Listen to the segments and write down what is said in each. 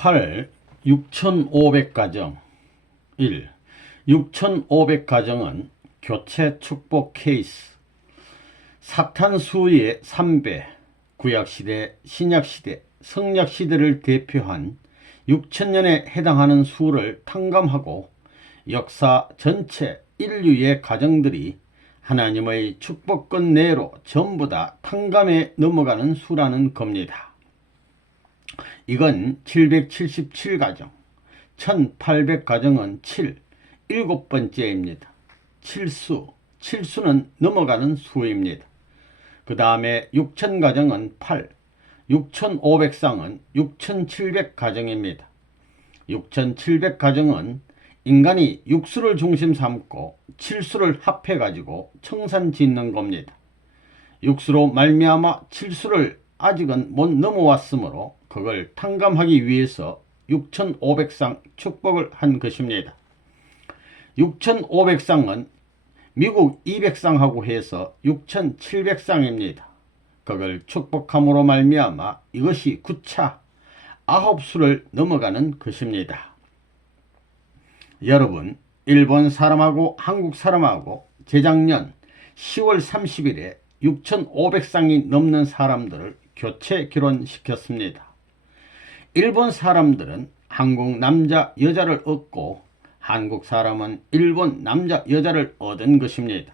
8. 6500가정 1. 6500가정은 교체 축복 케이스. 사탄수의 3배, 구약시대, 신약시대, 성약시대를 대표한 6000년에 해당하는 수를 탕감하고 역사 전체 인류의 가정들이 하나님의 축복권 내로 전부 다 탕감해 넘어가는 수라는 겁니다. 이건 777가정, 1800가정은 7, 7번째입니다. 칠수는 넘어가는 수입니다. 그 다음에 6000가정은 8, 6500쌍은 6700가정입니다. 6700가정은 인간이 육수를 중심 삼고 칠수를 합해가지고 청산 짓는 겁니다. 육수로 말미암아 칠수를 아직은 못 넘어왔으므로 그걸 탕감하기 위해서 6500쌍 축복을 한 것입니다. 6500쌍은 미국 200쌍하고 해서 6700쌍입니다. 그걸 축복함으로 말미암아 이것이 9차 9수를 넘어가는 것입니다. 여러분, 일본 사람하고 한국 사람하고 재작년 10월 30일에 6500쌍이 넘는 사람들을 교체 결혼시켰습니다. 일본 사람들은 한국 남자 여자를 얻고 한국 사람은 일본 남자 여자를 얻은 것입니다.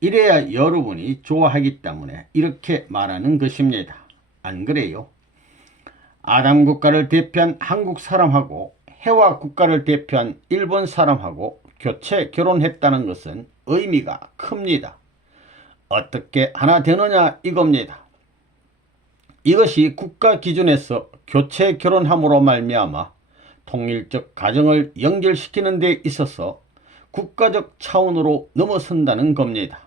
이래야 여러분이 좋아하기 때문에 이렇게 말하는 것입니다. 안 그래요? 아담 국가를 대표한 한국 사람하고 해와 국가를 대표한 일본 사람하고 교체 결혼했다는 것은 의미가 큽니다. 어떻게 하나 되느냐 이겁니다. 이것이 국가 기준에서 교체 결혼함으로 말미암아 통일적 가정을 연결시키는 데 있어서 국가적 차원으로 넘어선다는 겁니다.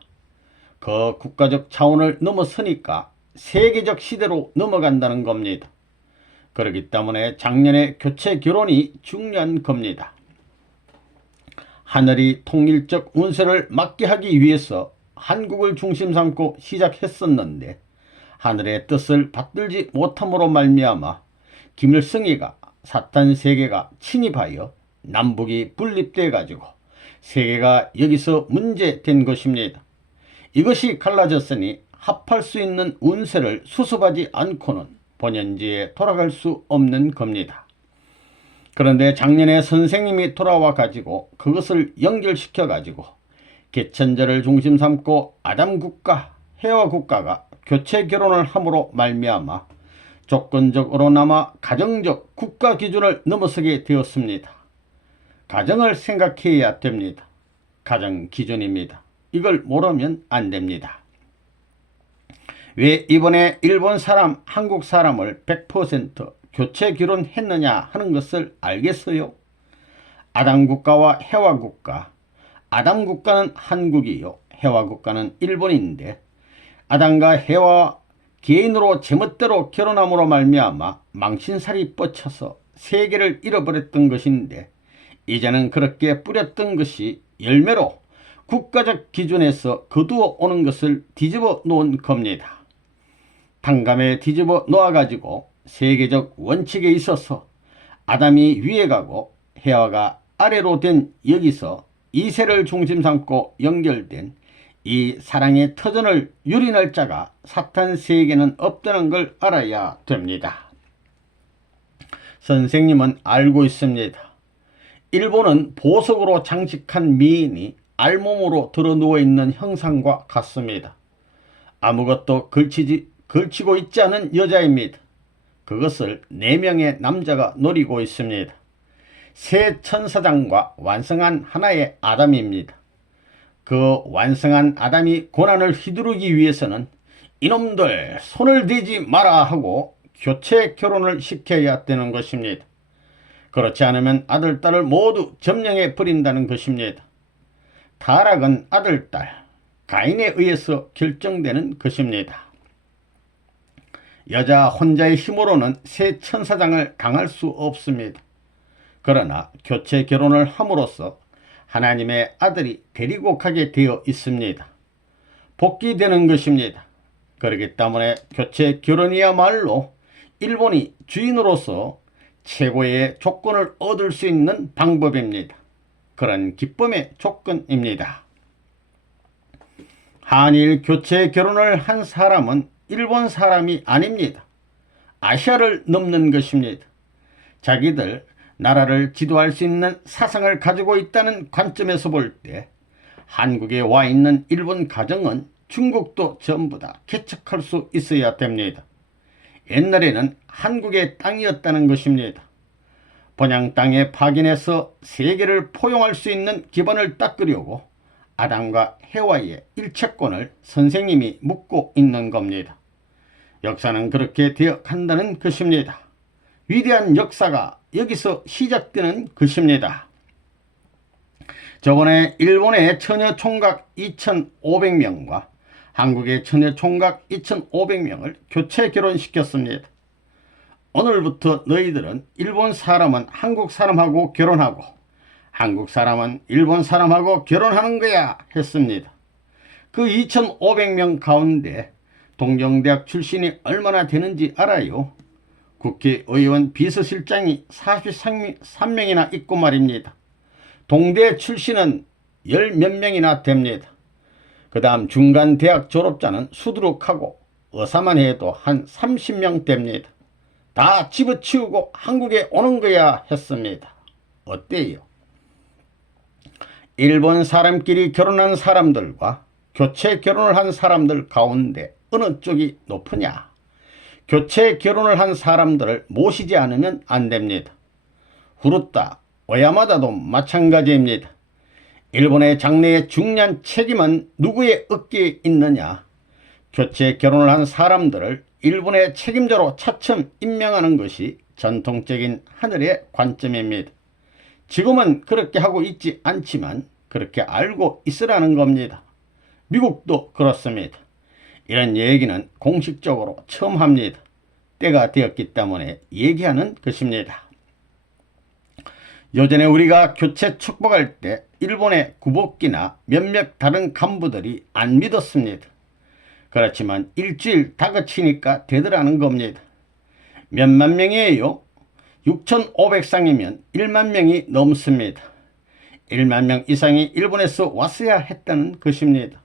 그 국가적 차원을 넘어서니까 세계적 시대로 넘어간다는 겁니다. 그렇기 때문에 작년에 교체 결혼이 중요한 겁니다. 하늘이 통일적 운세를 맞게 하기 위해서 한국을 중심 삼고 시작했었는데 하늘의 뜻을 받들지 못함으로 말미암아 김일성이가 사탄 세계가 침입하여 남북이 분립돼 가지고 세계가 여기서 문제된 것입니다. 이것이 갈라졌으니 합할 수 있는 운세를 수습하지 않고는 본연지에 돌아갈 수 없는 겁니다. 그런데 작년에 선생님이 돌아와 가지고 그것을 연결시켜 가지고 개천절을 중심 삼고 아담 국가, 해와 국가가 교체 결혼을 함으로 말미암아 조건적으로나마 가정적 국가 기준을 넘어서게 되었습니다. 가정을 생각해야 됩니다. 가정 기준입니다. 이걸 모르면 안 됩니다. 왜 이번에 일본 사람, 한국 사람을 100% 교체 결혼했느냐 하는 것을 알겠어요? 아담 국가와 해와 국가, 아담 국가는 한국이요, 해와 국가는 일본인데 아담과 해와 개인으로 제멋대로 결혼함으로 말미암아 망신살이 뻗쳐서 세계를 잃어버렸던 것인데 이제는 그렇게 뿌렸던 것이 열매로 국가적 기준에서 거두어 오는 것을 뒤집어 놓은 겁니다. 탕감에 뒤집어 놓아가지고 세계적 원칙에 있어서 아담이 위에 가고 해와가 아래로 된 여기서 이세를 중심 삼고 연결된 이 사랑의 터전을 유린할 자가 사탄 세계는 없다는 걸 알아야 됩니다. 선생님은 알고 있습니다. 일본은 보석으로 장식한 미인이 알몸으로 드러누워 있는 형상과 같습니다. 아무것도 걸치고 있지 않은 여자입니다. 그것을 4명의 남자가 노리고 있습니다. 새 천사장과 완성한 하나의 아담입니다. 그 완성한 아담이 고난을 휘두르기 위해서는 이놈들 손을 대지 마라 하고 교체 결혼을 시켜야 되는 것입니다. 그렇지 않으면 아들, 딸을 모두 점령해 버린다는 것입니다. 타락은 아들, 딸, 가인에 의해서 결정되는 것입니다. 여자 혼자의 힘으로는 새 천사장을 당할 수 없습니다. 그러나 교체 결혼을 함으로써 하나님의 아들이 데리고 가게 되어 있습니다. 복귀되는 것입니다. 그렇기 때문에 교체 결혼이야말로 일본이 주인으로서 최고의 조건을 얻을 수 있는 방법입니다. 그런 기쁨의 조건입니다. 한일 교체 결혼을 한 사람은 일본 사람이 아닙니다. 아시아를 넘는 것입니다. 자기들 나라를 지도할 수 있는 사상을 가지고 있다는 관점에서 볼 때 한국에 와 있는 일본 가정은 중국도 전부 다 개척할 수 있어야 됩니다. 옛날에는 한국의 땅이었다는 것입니다. 본향 땅에 파견해서 세계를 포용할 수 있는 기반을 닦으려고 아담과 해와의 일체권을 선생님이 묻고 있는 겁니다. 역사는 그렇게 되어 간다는 것입니다. 위대한 역사가 여기서 시작되는 것입니다. 저번에 일본의 처녀 총각 2,500명과 한국의 처녀 총각 2,500명을 교체 결혼시켰습니다. 오늘부터 너희들은 일본 사람은 한국 사람하고 결혼하고 한국 사람은 일본 사람하고 결혼하는 거야 했습니다. 그 2,500명 가운데 동경대학 출신이 얼마나 되는지 알아요? 국회의원 비서실장이 43명이나 있고 말입니다. 동대 출신은 10몇 명이나 됩니다. 그 다음 중간대학 졸업자는 수두룩하고 의사만 해도 한 30명 됩니다. 다 집어치우고 한국에 오는 거야 했습니다. 어때요? 일본 사람끼리 결혼한 사람들과 교체 결혼을 한 사람들 가운데 어느 쪽이 높으냐? 교체 결혼을 한 사람들을 모시지 않으면 안 됩니다. 후루타, 오야마다도 마찬가지입니다. 일본의 장래의 중요한 책임은 누구의 어깨에 있느냐? 교체 결혼을 한 사람들을 일본의 책임자로 차츰 임명하는 것이 전통적인 하늘의 관점입니다. 지금은 그렇게 하고 있지 않지만 그렇게 알고 있으라는 겁니다. 미국도 그렇습니다. 이런 얘기는 공식적으로 처음 합니다. 때가 되었기 때문에 얘기하는 것입니다. 요전에 우리가 교체 축복할 때 일본의 구복기나 몇몇 다른 간부들이 안 믿었습니다. 그렇지만 일주일 다그치니까 되더라는 겁니다. 몇만 명이에요? 6,500쌍이면 1만 명이 넘습니다. 1만 명 이상이 일본에서 왔어야 했다는 것입니다.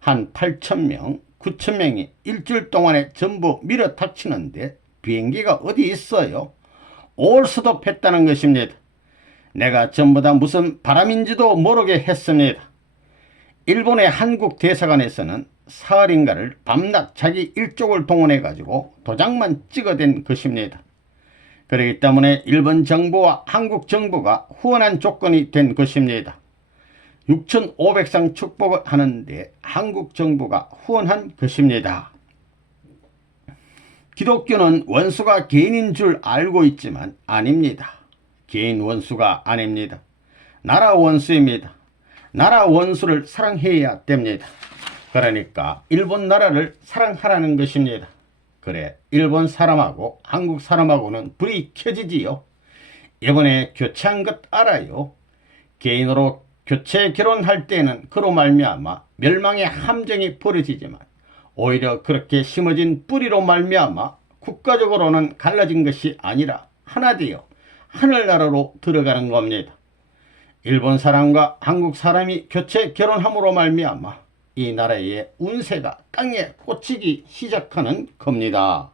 한 8,000명, 9,000명이 일주일 동안에 전부 밀어닥치는데 비행기가 어디 있어요? 올스톱했다는 것입니다. 내가 전부 다 무슨 바람인지도 모르게 했습니다. 일본의 한국 대사관에서는 사흘인가를 밤낮 자기 일족을 동원해 가지고 도장만 찍어댄 것입니다. 그렇기 때문에 일본 정부와 한국 정부가 후원한 조건이 된 것입니다. 6,500쌍 축복을 하는데 한국 정부가 후원한 것입니다. 기독교는 원수가 개인인 줄 알고 있지만 아닙니다. 개인 원수가 아닙니다. 나라 원수입니다. 나라 원수를 사랑해야 됩니다. 그러니까 일본 나라를 사랑하라는 것입니다. 그래, 일본 사람하고 한국 사람하고는 불이 켜지지요. 이번에 교체한 것 알아요? 개인으로 교체 결혼할 때는 그로 말미암아 멸망의 함정이 벌어지지만 오히려 그렇게 심어진 뿌리로 말미암아 국가적으로는 갈라진 것이 아니라 하나 되어 하늘나라로 들어가는 겁니다. 일본 사람과 한국 사람이 교체 결혼함으로 말미암아 이 나라의 운세가 땅에 꽂히기 시작하는 겁니다.